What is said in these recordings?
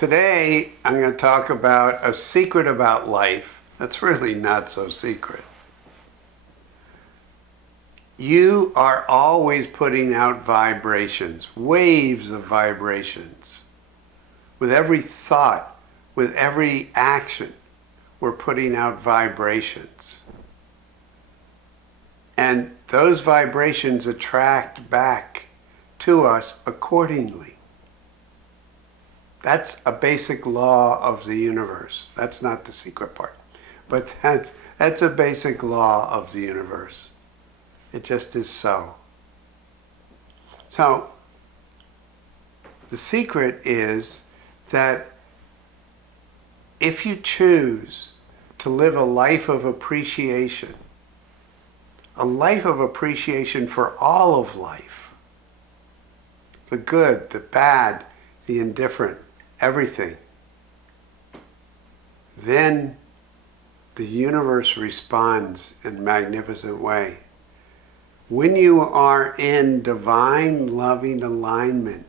Today, I'm going to talk about a secret about life that's really not so secret. You are always putting out vibrations, waves of vibrations. With every thought, with every action, we're putting out vibrations. And those vibrations attract back to us accordingly. That's a basic law of the universe. That's not the secret part. But that's a basic law of the universe. It just is so. So, the secret is that if you choose to live a life of appreciation for all of life, the good, the bad, the indifferent, everything, then the universe responds in a magnificent way. When you are in divine loving alignment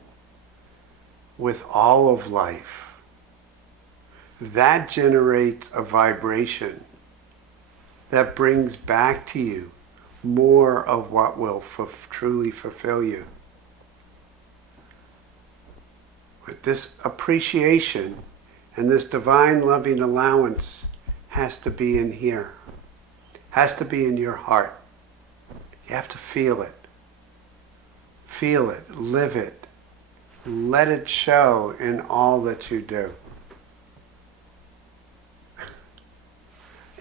with all of life, that generates a vibration that brings back to you more of what will truly fulfill you. But this appreciation and this divine loving allowance has to be in here, has to be in your heart. You have to feel it. Feel it, live it, let it show in all that you do.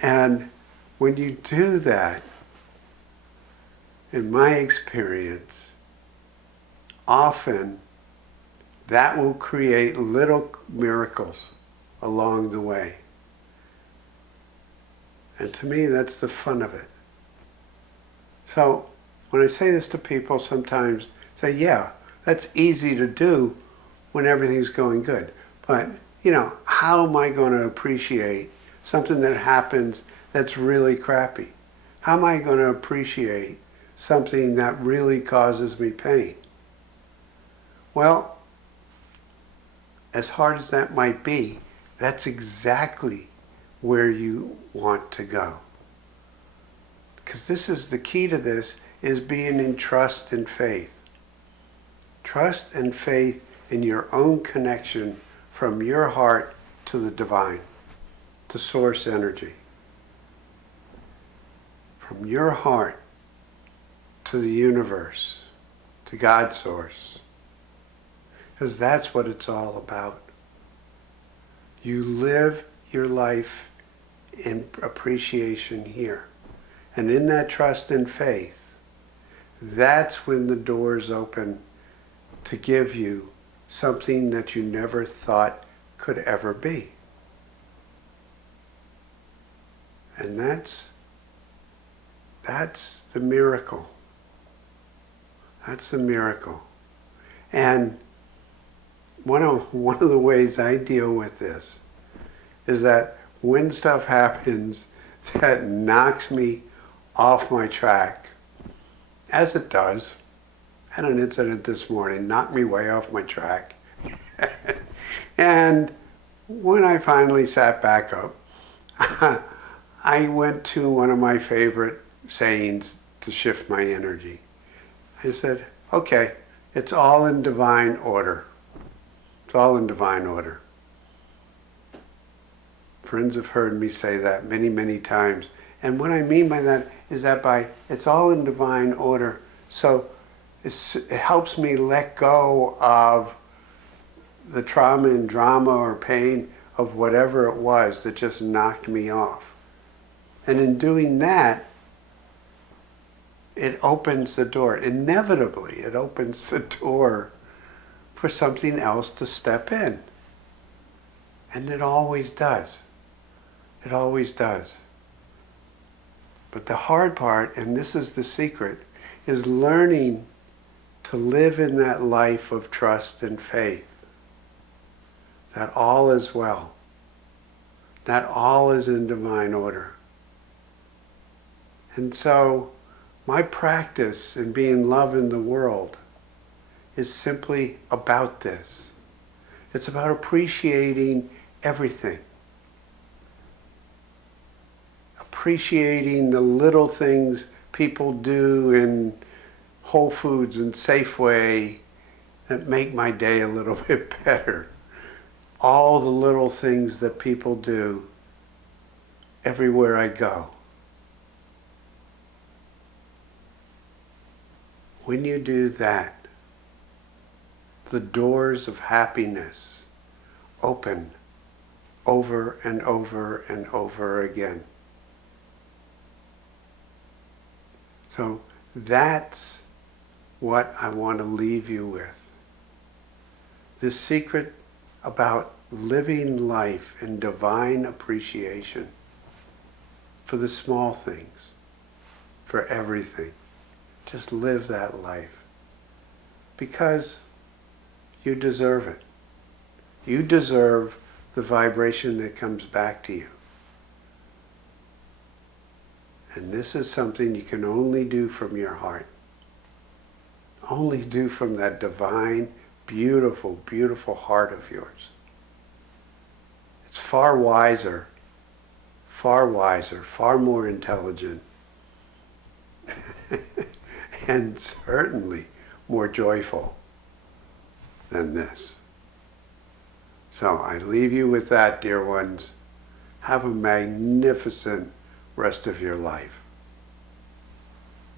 And when you do that, in my experience, often that will create little miracles along the way. And to me, that's the fun of it. So when I say this to people, sometimes say, yeah, that's easy to do when everything's going good. But, how am I going to appreciate something that happens that's really crappy? How am I going to appreciate something that really causes me pain? Well, as hard as that might be, that's exactly where you want to go. Because this is the key to this, is being in trust and faith. Trust and faith in your own connection from your heart to the divine, to source energy. From your heart to the universe, to God's source. Because that's what it's all about. You live your life in appreciation here. And in that trust and faith, that's when the doors open to give you something that you never thought could ever be. And that's the miracle. That's the miracle. And one of the ways I deal with this is that when stuff happens that knocks me off my track, as it does, I had an incident this morning, knocked me way off my track. And when I finally sat back up, I went to one of my favorite sayings to shift my energy. I said, okay, it's all in divine order. It's all in divine order. Friends have heard me say that many, many times. And what I mean by that is that it's all in divine order. So it helps me let go of the trauma and drama or pain of whatever it was that just knocked me off. And in doing that, it opens the door. Inevitably, it opens the door for something else to step in. And it always does. It always does. But the hard part, and this is the secret, is learning to live in that life of trust and faith. That all is well. That all is in divine order. And so, my practice in being love in the world is simply about this. It's about appreciating everything. Appreciating the little things people do in Whole Foods and Safeway that make my day a little bit better. All the little things that people do everywhere I go. When you do that, the doors of happiness open over and over and over again. So that's what I want to leave you with. The secret about living life in divine appreciation for the small things, for everything. Just live that life because you deserve it. You deserve the vibration that comes back to you. And this is something you can only do from your heart. Only do from that divine, beautiful, beautiful heart of yours. It's far wiser, far more intelligent, and certainly more joyful than this. So I leave you with that, dear ones. Have a magnificent rest of your life.